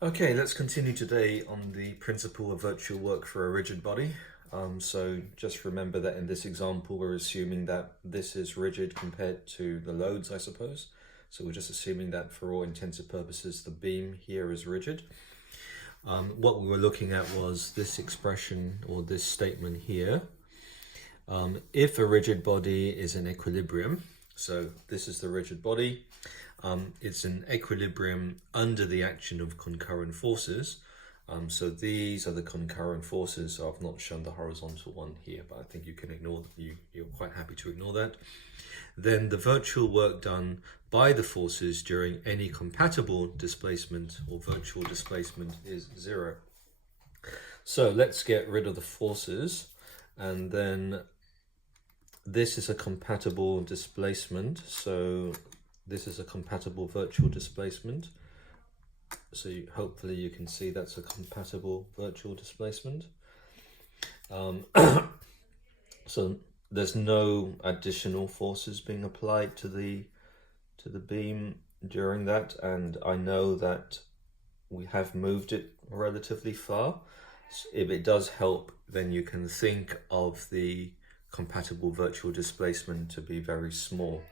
Okay, let's continue today on the principle of virtual work for a rigid body. So just remember that in this example, we're assuming that this is rigid compared to the loads, I suppose. So we're just assuming that for all intensive purposes, the beam here is rigid. What we were looking at was this expression or this statement here. If a rigid body is in equilibrium, so this is the rigid body, it's in equilibrium under the action of concurrent forces. So these are the concurrent forces. I've not shown the horizontal one here, but I think you can ignore you're quite happy to ignore that. Then the virtual work done by the forces during any compatible displacement or virtual displacement is zero. So let's get rid of the forces, and then this is a compatible displacement. So this is a compatible virtual displacement. So hopefully you can see that's a compatible virtual displacement. So there's no additional forces being applied to the beam during that, and I know that we have moved it relatively far. So if it does help, then you can think of the compatible virtual displacement to be very small,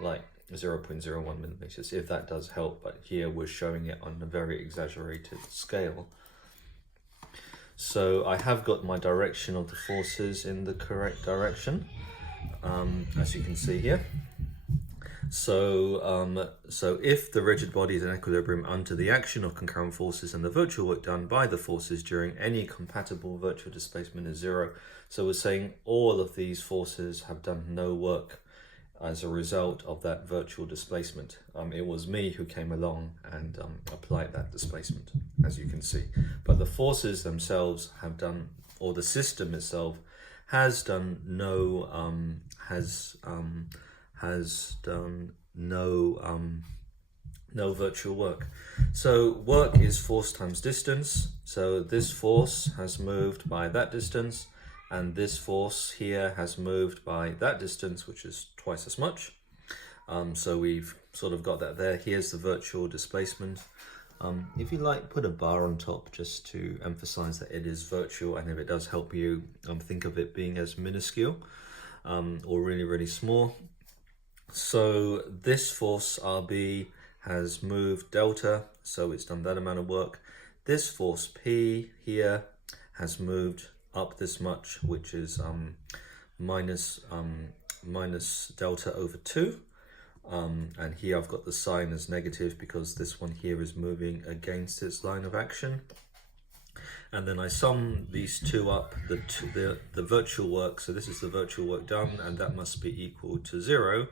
like 0.01 millimeters, if that does help, but here we're showing it on a very exaggerated scale. So I have got my direction of the forces in the correct direction, as you can see here. So if the rigid body is in equilibrium under the action of concurrent forces and the virtual work done by the forces during any compatible virtual displacement is zero. So we're saying all of these forces have done no work as a result of that virtual displacement. It was me who came along and applied that displacement, as you can see. But the forces themselves have done, or the system itself has done no no virtual work. So work is force times distance. So this force has moved by that distance, and this force here has moved by that distance, which is twice as much. So we've sort of got that there. Here's the virtual displacement. If you like, put a bar on top just to emphasize that it is virtual, and if it does help you think of it being as minuscule or really, really small. So this force RB has moved delta, so it's done that amount of work. This force P here has moved up this much, which is minus delta over 2. And here I've got the sign as negative because this one here is moving against its line of action. And then I sum these two up, the virtual work. So this is the virtual work done, and that must be equal to 0.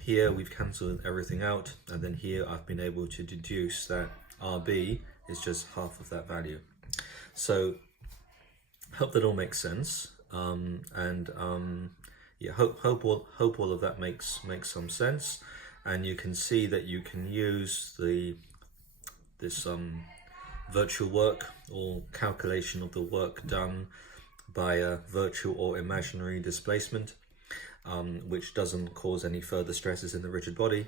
Here we've cancelled everything out, and then here I've been able to deduce that RB is just half of that value. So hope that all makes sense, yeah, hope all of that makes some sense, and you can see that you can use this virtual work or calculation of the work done by a virtual or imaginary displacement, which doesn't cause any further stresses in the rigid body.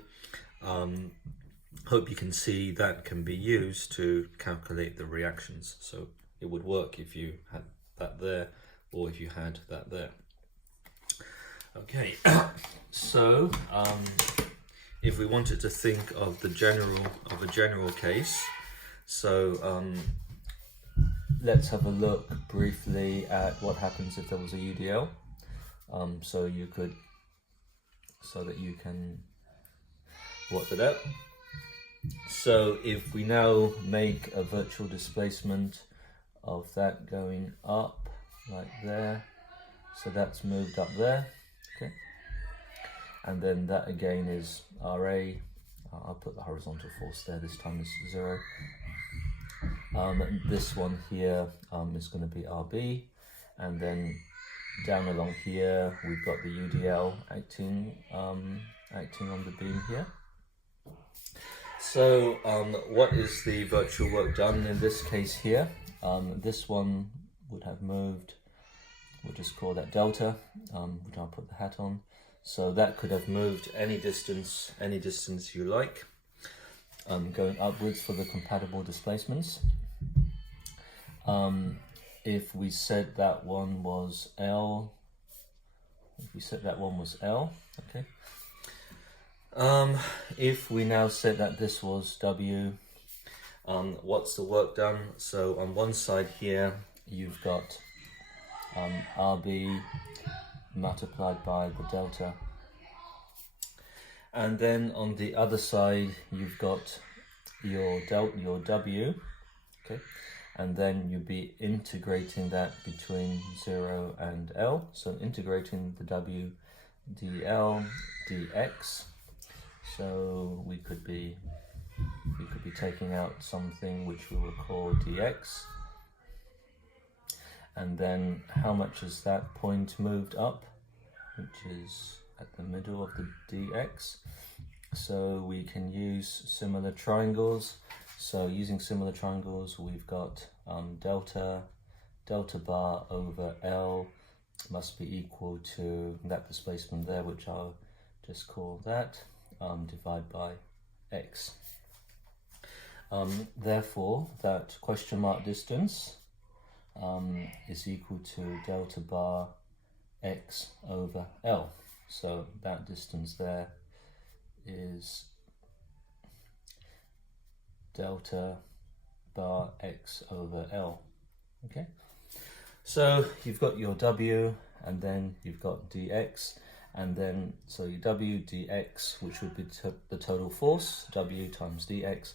Hope you can see that can be used to calculate the reactions. So it would work if you had that there, or if you had that there. Okay, so if we wanted to think of a general case, so let's have a look briefly at what happens if there was a UDL. So that you can work it out. So if we now make a virtual displacement of that going up like there, so that's moved up there, okay, and then that again is RA. I'll put the horizontal force there, this time is 0. This one here is going to be RB, and then down along here we've got the UDL acting on the beam here. So what is the virtual work done in this case here? This one would have moved, we'll just call that delta, which I'll put the hat on. So that could have moved any distance you like. going upwards for the compatible displacements. If we said that one was L, okay. If we now said that this was W, what's the work done? So on one side here, you've got RB multiplied by the delta. And then on the other side, you've got your W, okay? And then you'll be integrating that between 0 and L. So integrating the W, dl, dx. So we could be taking out something which we will call dx. And then how much has that point moved up, which is at the middle of the dx. So we can use similar triangles. So using similar triangles, we've got delta bar over L must be equal to that displacement there, which I'll just call that, divide by x. Therefore, that question mark distance is equal to delta bar x over L. So that distance there is delta bar x over L. Okay, so you've got your W, and then you've got dx, and then so your W dx, which would be the total force, W times dx,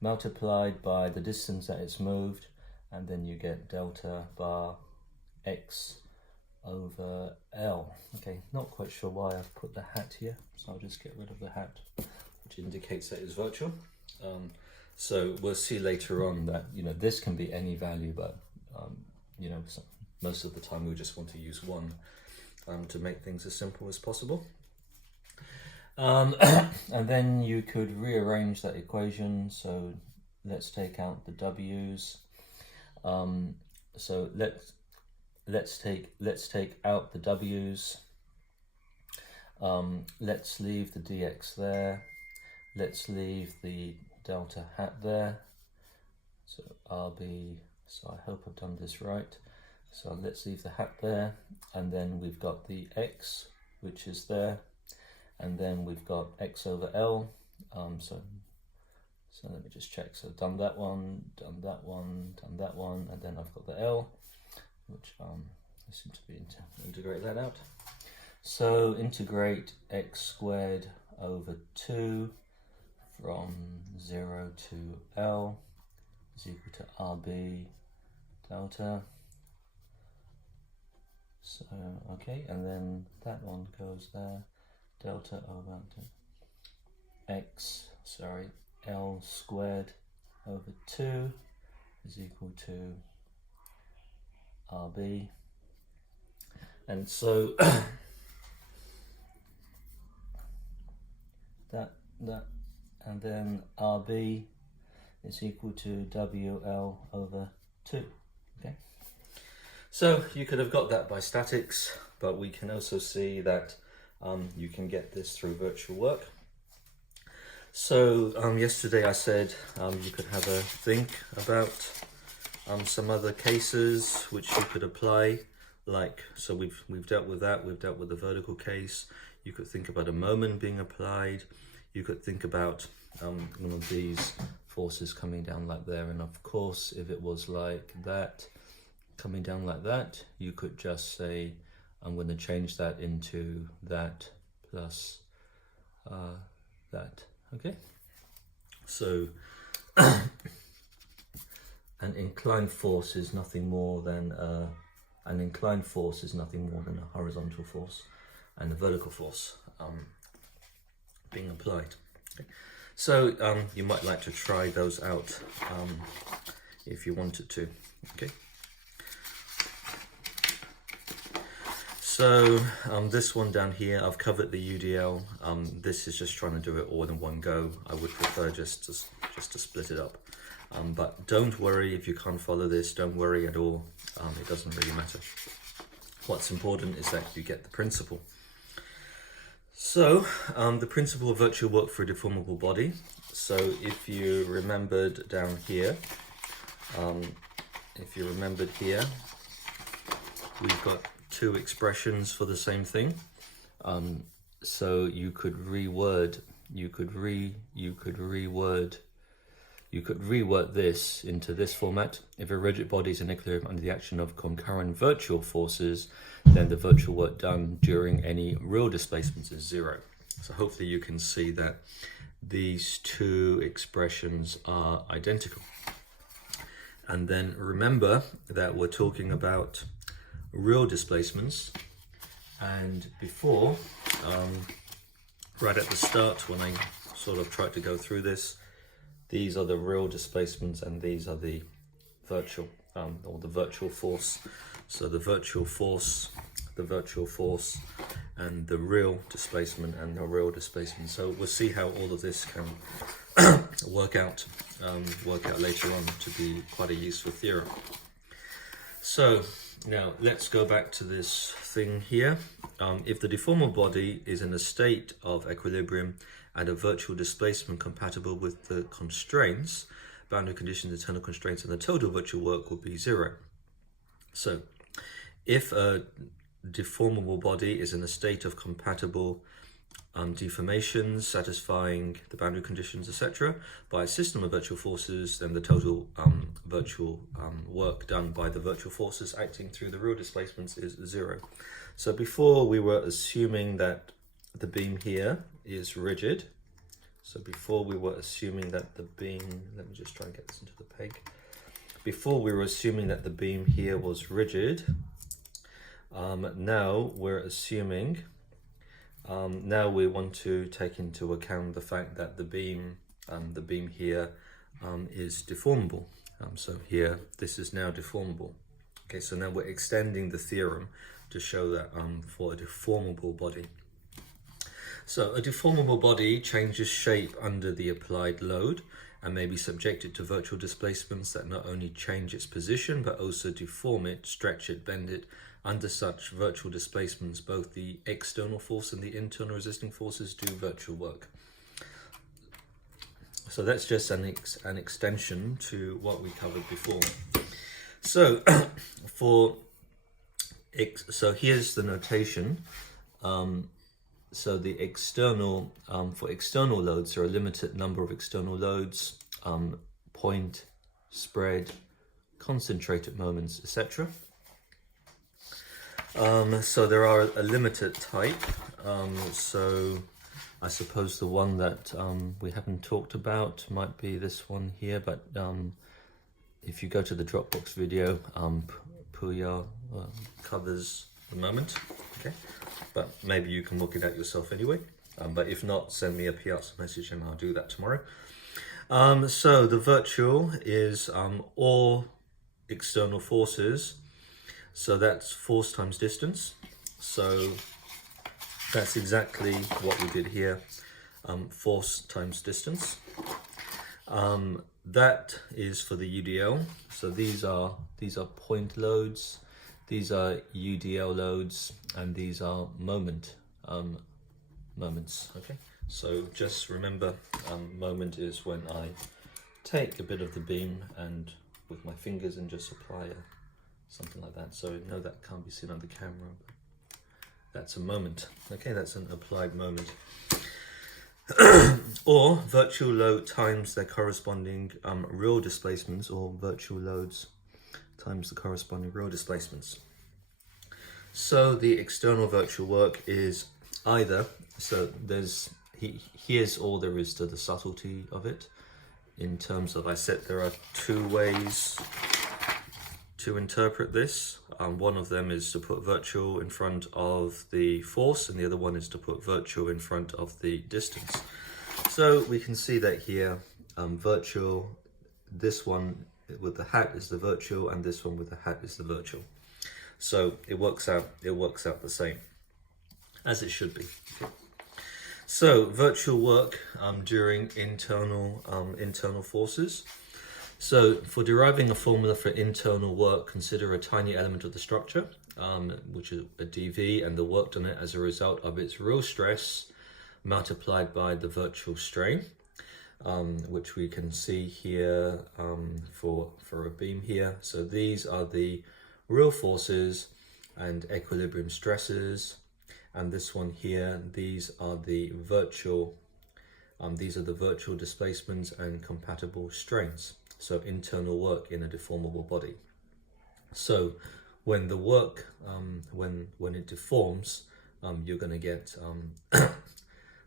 multiplied by the distance that it's moved, and then you get delta bar x over L. Okay, not quite sure why I've put the hat here, so I'll just get rid of the hat, which indicates that it's virtual. So we'll see later on that, you know, this can be any value, but you know, most of the time we just want to use one to make things as simple as possible. And then you could rearrange that equation. So let's take out the W's. So let's take out the W's. Let's leave the dx there. Let's leave the delta hat there. So RB, so I hope I've done this right. So let's leave the hat there, and then we've got the x, which is there, and then we've got x over L. So let me just check. So done that one, and then I've got the L, which I seem to be integrate that out. So integrate x squared over 2 from 0 to L is equal to RB delta. So, okay, and then that one goes there, delta over L squared over 2 is equal to RB. And so that and then RB is equal to WL over 2. Okay. So you could have got that by statics, but we can also see that you can get this through virtual work. So yesterday I said you could have a think about some other cases which you could apply. Like, so we've dealt with that. We've dealt with the vertical case. You could think about a moment being applied. You could think about one of these forces coming down like there, and of course, if it was like that, coming down like that, you could just say, I'm going to change that into that plus that. Okay. So an inclined force is nothing more than a horizontal force, and a vertical force being applied. Okay. So you might like to try those out if you wanted to. Okay. So this one down here, I've covered the UDL. This is just trying to do it all in one go. I would prefer just to split it up. But don't worry if you can't follow this. Don't worry at all. It doesn't really matter. What's important is that you get the principle. So, the principle of virtual work for a deformable body. So, if you remembered down here, we've got two expressions for the same thing. So you could reword this into this format. If a rigid body is in equilibrium under the action of concurrent virtual forces, then the virtual work done during any real displacements is zero. So hopefully you can see that these two expressions are identical. And then remember that we're talking about real displacements. And before, right at the start, when I sort of tried to go through this, these are the real displacements and these are the virtual, or the virtual force. So the virtual force, and the real displacement and the real displacement. So we'll see how all of this can work out later on to be quite a useful theorem. So now let's go back to this thing here. If the deformable body is in a state of equilibrium and a virtual displacement compatible with the constraints, boundary conditions, internal constraints, and the total virtual work will be zero. So if a deformable body is in a state of compatible deformations satisfying the boundary conditions, etc., by a system of virtual forces, then the total virtual work done by the virtual forces acting through the real displacements is zero. So before we were assuming that the beam here is rigid. So before we were assuming that the beam, let me just try and get this into the peg. Before we were assuming that the beam here was rigid. Now we're assuming, now we want to take into account the fact that the beam here is deformable. So here, this is now deformable. Okay, so now we're extending the theorem to show that for a deformable body. So a deformable body changes shape under the applied load and may be subjected to virtual displacements that not only change its position but also deform it, stretch it, bend it. Under such virtual displacements, both the external force and the internal resisting forces do virtual work. So that's just an extension to what we covered before. So so here's the notation. So the external, for external loads, there are a limited number of external loads, point, spread, concentrated moments, etc. So there are a limited type. So I suppose the one that we haven't talked about might be this one here, but if you go to the Dropbox video, Puya covers the moment. Okay, but maybe you can look it at yourself anyway. But if not, send me a Piazza message and I'll do that tomorrow. So the virtual is all external forces. So that's force times distance. So that's exactly what we did here. Force times distance. That is for the UDL. So these are point loads. These are UDL loads, and these are moments. Okay, so just remember, moment is when I take a bit of the beam and with my fingers and just apply something like that. So no, that can't be seen on the camera, but that's a moment. Okay, that's an applied moment. Or virtual load times their corresponding real displacements, or virtual loads times the corresponding real displacements. So the external virtual work is either, so here's all there is to the subtlety of it, in terms of, I said there are two ways to interpret this. One of them is to put virtual in front of the force, and the other one is to put virtual in front of the distance. So we can see that here, virtual, this one with the hat is the virtual, and this one with the hat is the virtual. So it works out the same, as it should be. Okay. So virtual work during internal forces. So for deriving a formula for internal work, consider a tiny element of the structure, which is a dV, and the work done as a result of its real stress multiplied by the virtual strain, which we can see here for a beam here. So these are the real forces and equilibrium stresses, and this one here, these are the virtual displacements and compatible strains. So internal work in a deformable body. So when the work, when it deforms, you're going to get,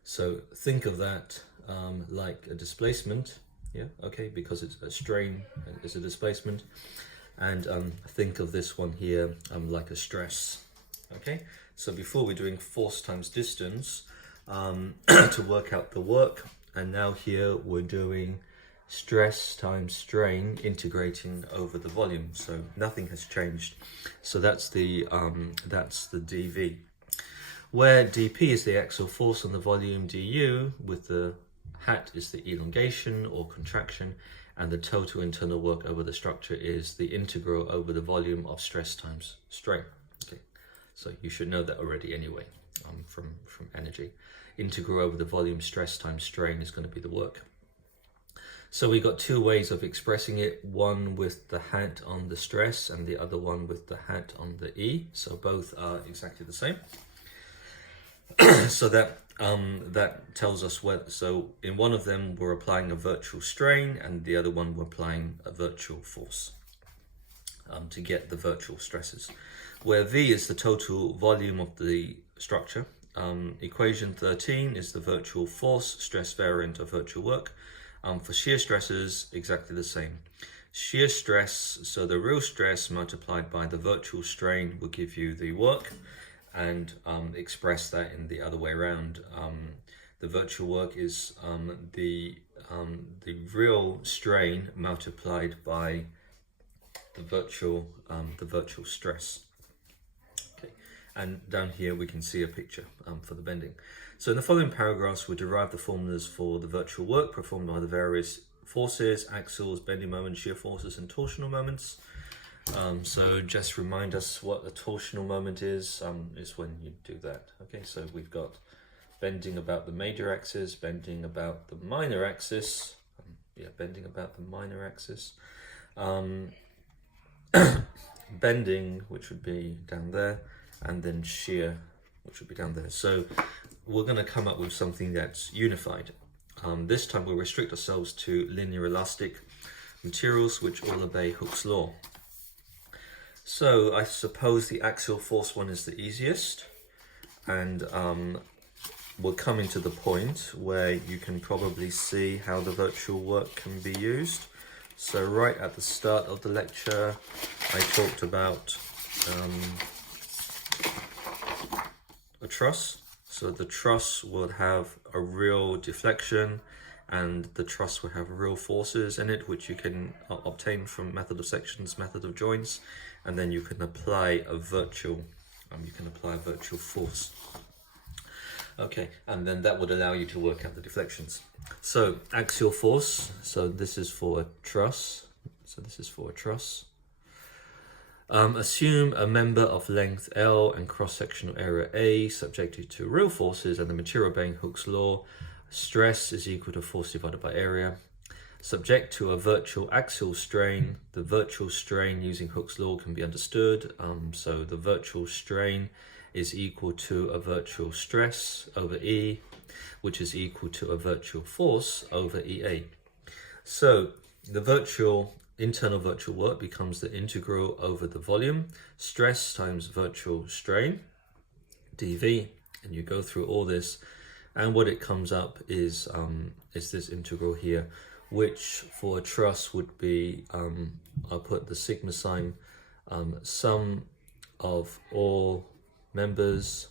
so think of that like a displacement, yeah, okay, because it's a strain, it's a displacement, and think of this one here like a stress, okay? So before we're doing force times distance to work out the work, and now here we're doing stress times strain integrating over the volume, so nothing has changed. So that's the dV, where dP is the axial force on the volume, du with the hat is the elongation or contraction, and the total internal work over the structure is the integral over the volume of stress times strain. Okay, so you should know that already anyway, from energy. Integral over the volume, stress times strain, is going to be the work. So we got two ways of expressing it, one with the hat on the stress and the other one with the hat on the E. So both are exactly the same. So that tells us what, so in one of them we're applying a virtual strain, and the other one we're applying a virtual force to get the virtual stresses, where V is the total volume of the structure. Equation 13 is the virtual force stress variant of virtual work. For shear stresses, exactly the same. Shear stress, so the real stress multiplied by the virtual strain will give you the work, and express that in the other way around. The virtual work is the real strain multiplied by the virtual stress. Okay, and down here we can see a picture for the bending. So in the following paragraphs, we derive the formulas for the virtual work performed by the various forces, axials, bending moments, shear forces, and torsional moments. So just remind us what a torsional moment is when you do that. Okay, so we've got bending about the major axis, bending about the minor axis, bending about the minor axis, bending, which would be down there, and then shear, which would be down there. So we're going to come up with something that's unified. This time we'll restrict ourselves to linear elastic materials which all obey Hooke's law. So I suppose the axial force one is the easiest, and we're coming to the point where you can probably see how the virtual work can be used. So right at the start of the lecture, I talked about a truss. So the truss would have a real deflection, and the truss will have real forces in it, which you can obtain from method of sections, method of joints, and then you can apply a virtual force. Okay, and then that would allow you to work out the deflections. So axial force, so this is for a truss. Assume a member of length L and cross-sectional area A subjected to real forces and the material obeying Hooke's law. Stress is equal to force divided by area. Subject to a virtual axial strain. The virtual strain using Hooke's law can be understood. So the virtual strain is equal to a virtual stress over E, which is equal to a virtual force over EA. So the internal virtual work becomes the integral over the volume, stress times virtual strain, dV, and you go through all this, and what it comes up is this integral here, which for a truss would be, I'll put the sigma sign, sum of all members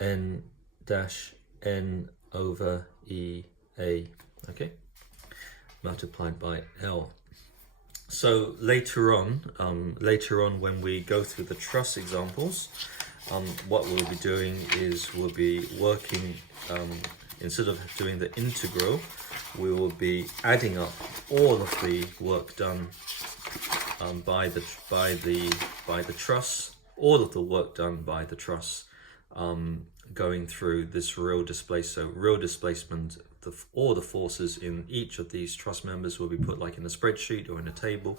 n dash n over EA, okay, multiplied by L. So later on when we go through the truss examples, what we'll be doing is we'll be working, instead of doing the integral, we will be adding up all of the work done by the truss, all of the work done by the truss, going through this real displacement. So real displacement, all the forces in each of these truss members will be put like in a spreadsheet or in a table,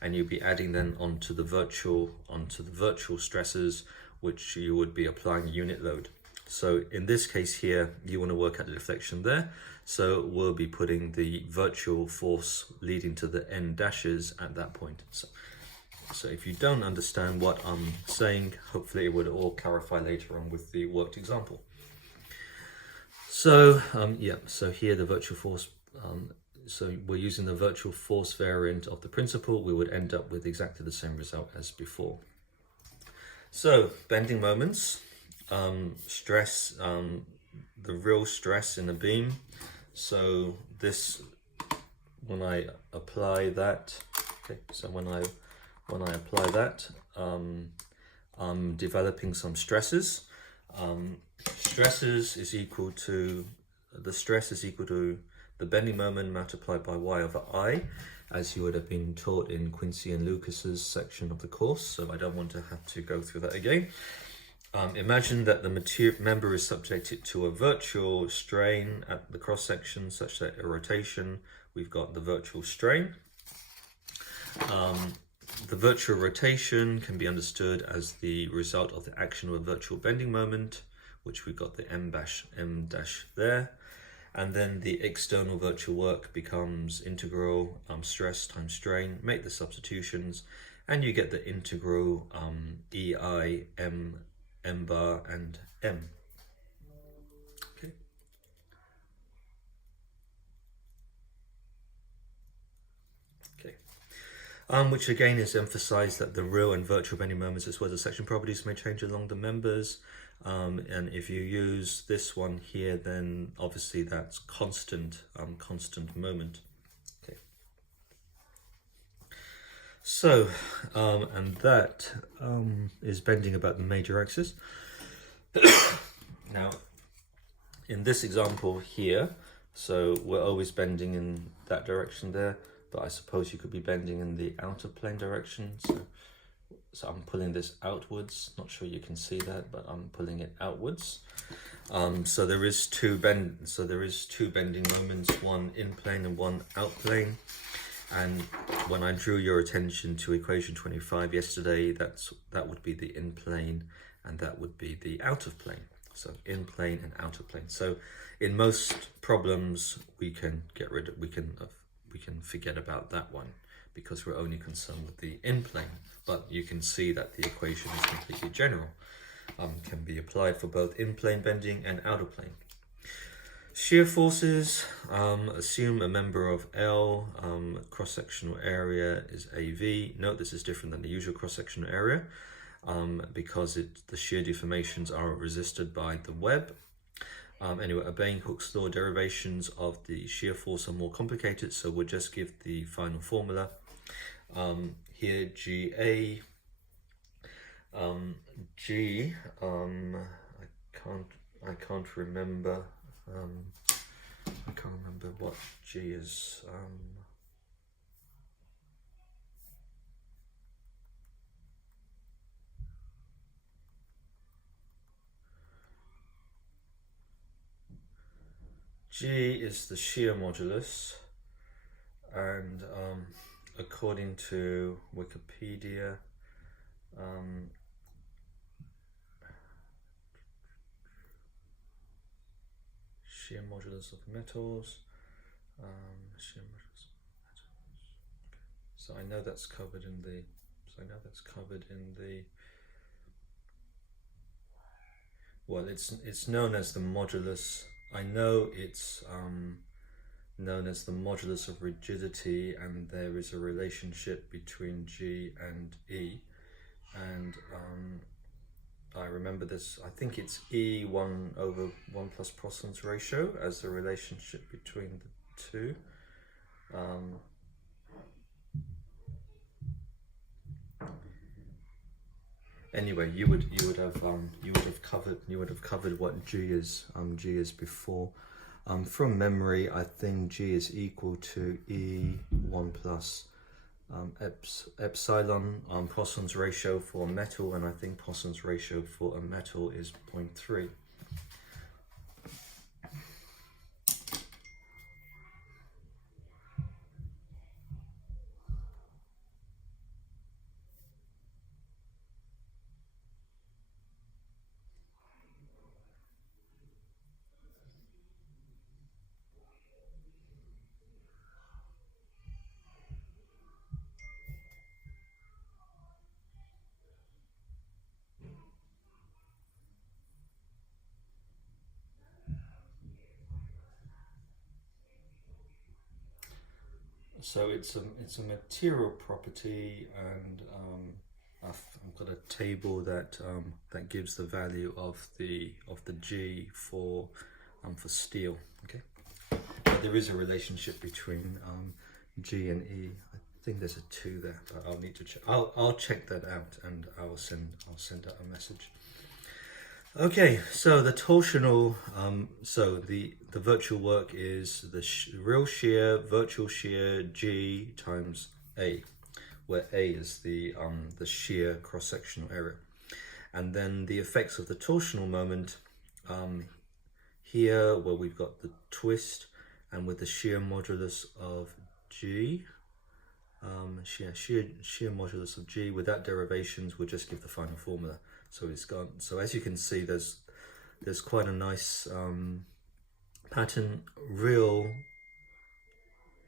and you'll be adding them onto the virtual stresses, which you would be applying unit load. So in this case here, you want to work out the deflection there. So we'll be putting the virtual force leading to the end dashes at that point. So if you don't understand what I'm saying, hopefully it would all clarify later on with the worked example. So so here the virtual force, so we're using the virtual force variant of the principle. We would end up with exactly the same result as before. So bending moments, stress, the real stress in a beam. So this, when I apply that, okay, so when I apply that, I'm developing some stresses. Stresses is equal to, the stress is equal to the bending moment multiplied by y over I, as you would have been taught in Quincy and Lucas's section of the course, so I don't want to have to go through that again. Imagine that the member is subjected to a virtual strain at the cross section such that a rotation, we've got the virtual strain. The virtual rotation can be understood as the result of the action of a virtual bending moment, which we got the m dash there. And then the external virtual work becomes integral stress times strain. Make the substitutions, and you get the integral EI, M bar, and M. Okay. Which again is emphasized that the real and virtual bending moments as well as the section properties may change along the members. And if you use this one here, then obviously that's constant moment. Okay. So, and that is bending about the major axis. Now, in this example here, so we're always bending in that direction there, but I suppose you could be bending in the outer plane direction. So I'm pulling this outwards. Not sure you can see that, but I'm pulling it outwards. So there is two bending moments, one in plane and one out plane. And when I drew your attention to equation 25 yesterday, that would be the in plane, and that would be the out of plane. So in plane and out of plane. So in most problems, we can forget about that one because we're only concerned with the in plane. But you can see that the equation is completely general, can be applied for both in plane bending and out of plane. Shear forces, assume a member of L, cross-sectional area is AV. Note this is different than the usual cross-sectional area because the shear deformations are resisted by the web. Anyway, obeying Hooke's law, derivations of the shear force are more complicated, so we'll just give the final formula. Here GA, G, I can't remember. I can't remember what G is. G is the shear modulus, and according to Wikipedia, shear modulus of metals, shear modulus of metals. Okay. So I know that's covered in the. Well, it's known as the modulus. I know it's known as the modulus of rigidity, and there is a relationship between G and E, and I remember this. I think it's E1 over 1 plus Poisson's ratio as the relationship between the two. Anyway, you would have covered what G is before. From memory, I think G is equal to E1 plus epsilon, Poisson's ratio for a metal, and I think Poisson's ratio for a metal is 0.3. So it's a material property, and I've got a table that that gives the value of the G for steel. Okay, but there is a relationship between G and E. I think there's a 2 there, but I'll need to check. I'll check that out, and I'll send out a message. Okay, so the torsional, so the virtual work is the real shear, virtual shear, G times A, where A is the shear cross-sectional area. And then the effects of the torsional moment, here where we've got the twist, and with the shear modulus of G, shear modulus of G, without derivations, we'll just give the final formula. So it's gone. So as you can see, there's quite a nice pattern, real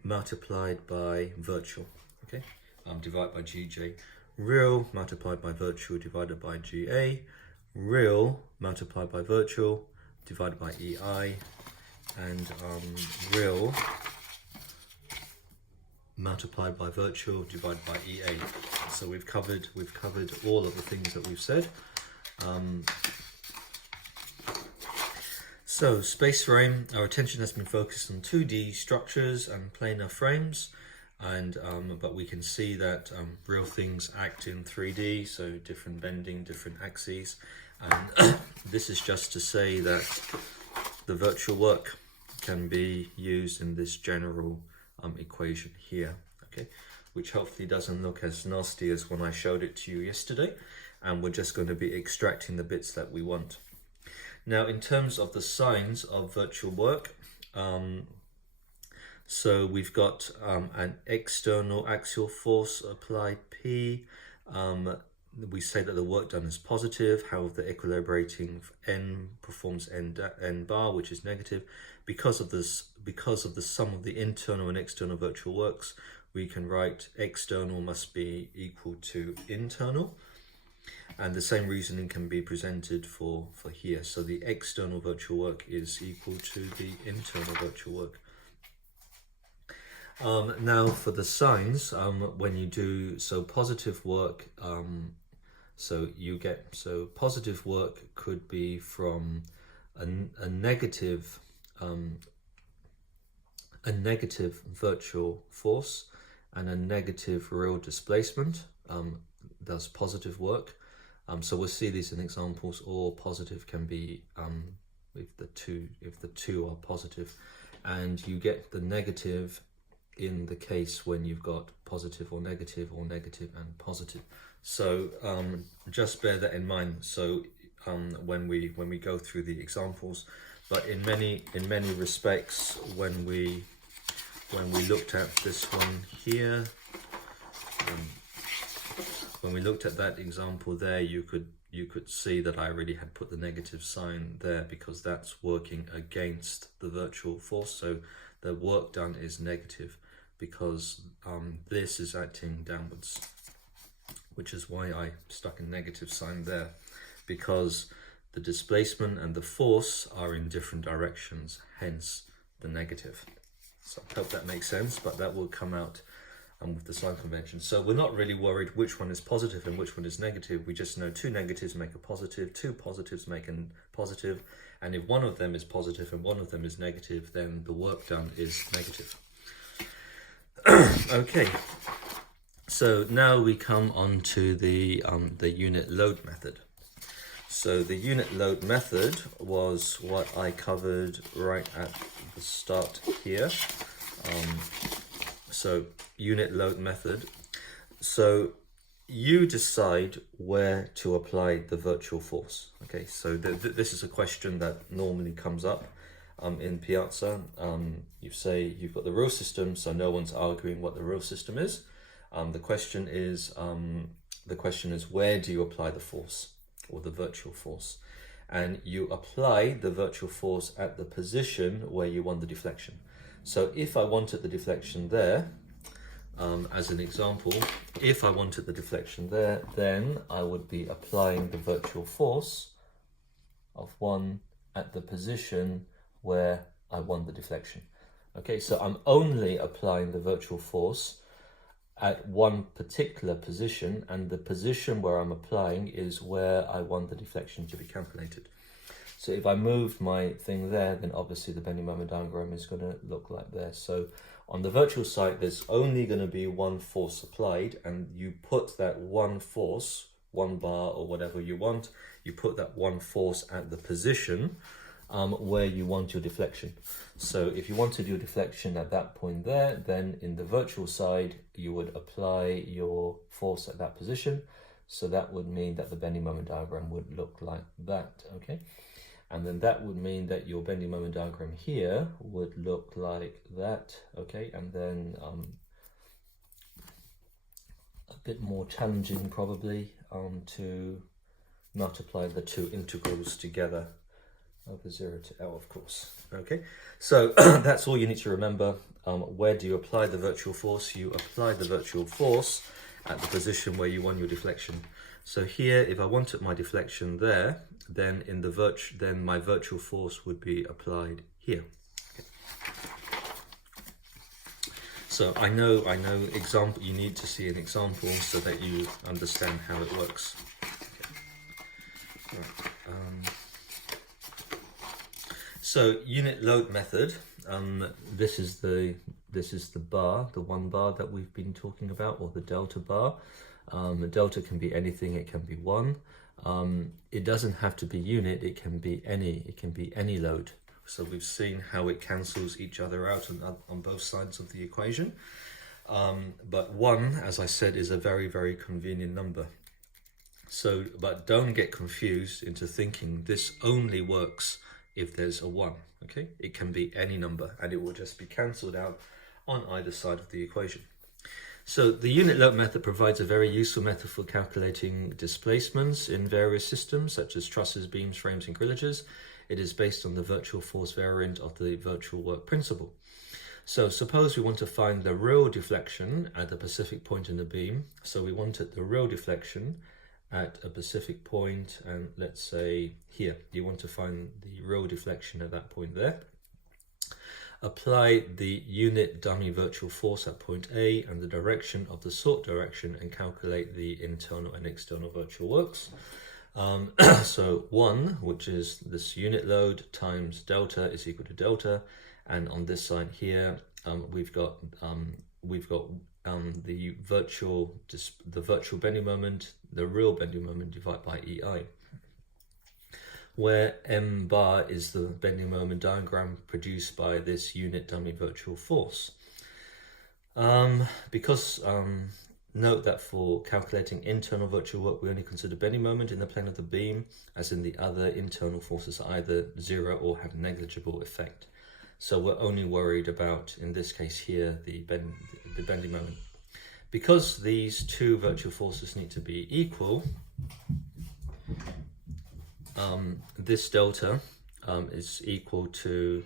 multiplied by virtual. Okay, divided by GJ, real multiplied by virtual divided by GA, real multiplied by virtual divided by EI, and real multiplied by virtual divided by EA. So we've covered all of the things that we've said. So space frame, our attention has been focused on 2D structures and planar frames, and but we can see that real things act in 3D, so different bending, different axes, and this is just to say that the virtual work can be used in this general equation here, okay, which hopefully doesn't look as nasty as when I showed it to you yesterday, and we're just going to be extracting the bits that we want. Now, in terms of the signs of virtual work, so we've got an external axial force applied P. We say that the work done is positive. However, the equilibrating N performs N bar, which is negative. Because of the sum of the internal and external virtual works, we can write external must be equal to internal. And the same reasoning can be presented for here. So the external virtual work is equal to the internal virtual work. Now for the signs, when you do positive work, so positive work could be from a negative virtual force and a negative real displacement. Does positive work. So we'll see these in examples, or positive can be if the two are positive, and you get the negative in the case when you've got positive or negative and positive. So just bear that in mind. So when we go through the examples, but in many respects, when we looked at this one here. When we looked at that example there, you could see that I already had put the negative sign there because that's working against the virtual force. So the work done is negative because this is acting downwards, which is why I stuck a negative sign there, because the displacement and the force are in different directions, hence the negative. So I hope that makes sense, but that will come out with the sign convention. So we're not really worried which one is positive and which one is negative. We just know 2 negatives make a positive, 2 positives make a positive, and if one of them is positive and one of them is negative, then the work done is negative. Okay, so now we come on to the unit load method. So the unit load method was what I covered right at the start here. So unit load method. So you decide where to apply the virtual force. Okay, so this is a question that normally comes up in Piazza. You say you've got the real system, so no one's arguing what the real system is. The question is where do you apply the force or the virtual force? And you apply the virtual force at the position where you want the deflection. So if I wanted the deflection there, as an example, if I wanted the deflection there, then I would be applying the virtual force of 1 at the position where I want the deflection. Okay, so I'm only applying the virtual force at one particular position, and the position where I'm applying is where I want the deflection to be calculated. So if I moved my thing there, then obviously the bending moment diagram is going to look like this. So on the virtual side, there's only going to be one force applied, and you put that one force, one bar or whatever you want, you put that one force at the position where you want your deflection. So if you wanted your deflection at that point there, then in the virtual side, you would apply your force at that position. So that would mean that the bending moment diagram would look like that, okay? And then that would mean that your bending moment diagram here would look like that, okay? And then a bit more challenging probably to multiply the two integrals together over 0 to L, of course. Okay, so that's all you need to remember. Where do you apply the virtual force? You apply the virtual force at the position where you want your deflection. So here, if I wanted my deflection there, then in the then my virtual force would be applied here. Okay. So I know example. You need to see an example so that you understand how it works. Okay. Right. So unit load method. This is the bar, the one bar that we've been talking about, or the delta bar. The delta can be anything. It can be one. It doesn't have to be unit. It can be any load. So we've seen how it cancels each other out on both sides of the equation. But one, as I said, is a very, very convenient number. So, but don't get confused into thinking this only works if there's a 1, okay? It can be any number, and it will just be cancelled out on either side of the equation. So the unit load method provides a very useful method for calculating displacements in various systems, such as trusses, beams, frames, and grillages. It is based on the virtual force variant of the virtual work principle. So suppose we want to find the real deflection at the specific point in the beam. So we wanted the real deflection at a specific point, and let's say here, you want to find the real deflection at that point there. Apply the unit dummy virtual force at point A and the direction of the sought direction, and calculate the internal and external virtual works. So 1, which is this unit load, times delta is equal to delta, and on this side here we've got the virtual bending moment, the real bending moment divided by EI, where M bar is the bending moment diagram produced by this unit dummy virtual force. Note that for calculating internal virtual work, we only consider bending moment in the plane of the beam, as in the other internal forces are either 0 or have negligible effect. So we're only worried about, in this case here, the bending moment. Because these two virtual forces need to be equal, this delta is equal to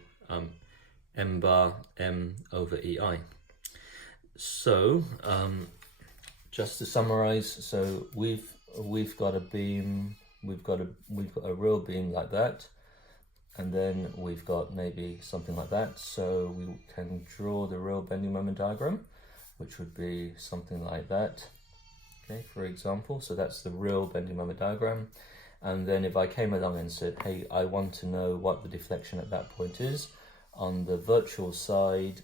M bar M over EI. So just to summarize, so we've got a beam, we've got a real beam like that, and then we've got maybe something like that. So we can draw the real bending moment diagram, which would be something like that, okay, for example. So that's the real bending moment diagram. And then if I came along and said, hey, I want to know what the deflection at that point is, on the virtual side,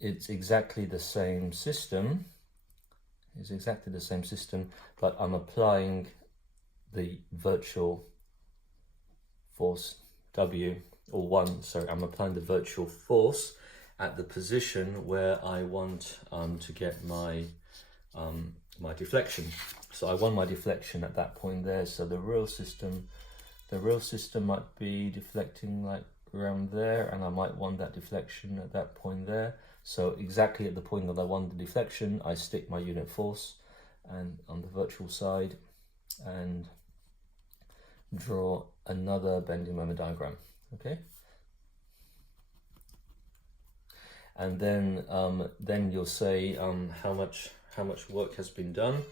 it's exactly the same system. But I'm applying the virtual force W, or 1, sorry, I'm applying the virtual force at the position where I want to get my my deflection. So I want my deflection at that point there. So the real system might be deflecting like around there, and I might want that deflection at that point there. So exactly at the point that I want the deflection, I stick my unit force and on the virtual side and draw another bending moment diagram, okay? And then you'll say how much work has been done.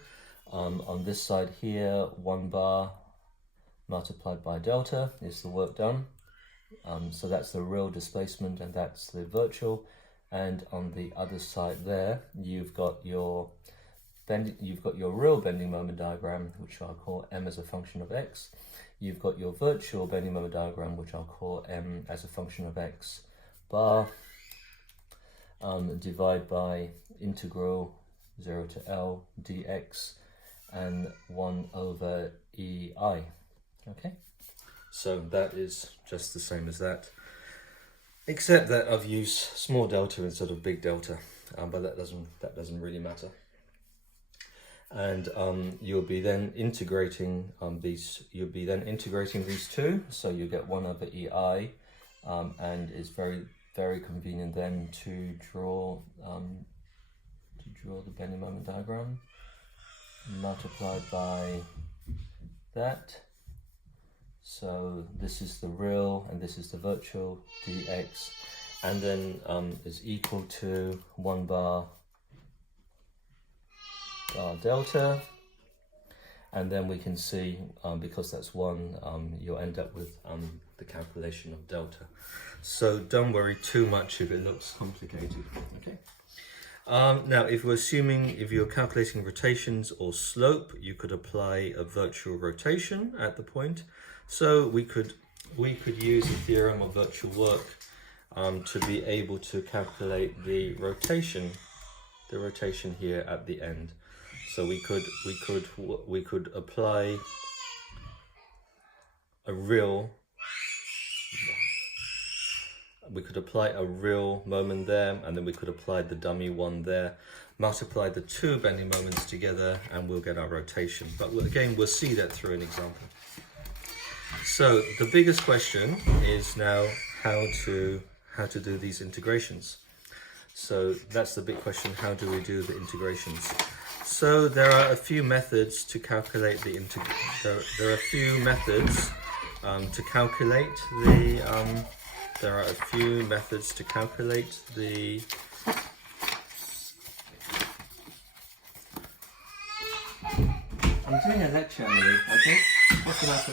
On this side here, 1 bar multiplied by delta is the work done. So that's the real displacement and that's the virtual. And on the other side there, you've got your real bending moment diagram, which I'll call M as a function of x. You've got your virtual bending moment diagram, which I'll call M as a function of x bar, divide by integral 0 to L dx and 1 over EI. Okay? So that is just the same as that, except that I've used small delta instead of big delta, but that doesn't really matter. And you'll be then integrating these. You'll be then integrating these two, so you get 1 over EI, and it's very convenient then to draw the bending moment diagram multiplied by that. So this is the real and this is the virtual dx, and then is equal to 1 bar delta, and then we can see because that's 1, you'll end up with the calculation of delta. So don't worry too much if it looks complicated. Okay. Now, if you're calculating rotations or slope, you could apply a virtual rotation at the point. So we could use the theorem of virtual work to be able to calculate the rotation here at the end. So we could apply a real moment there, and then we could apply the dummy one there, multiply the two bending moments together, and we'll get our rotation. But again, we'll see that through an example. So the biggest question is now how to do these integrations. So that's the big question: how do we do the integrations? So there are a few methods to calculate the There are a few methods to calculate the. There are a few methods to calculate the. I'm doing a lecture, Emily. Okay. What's the matter?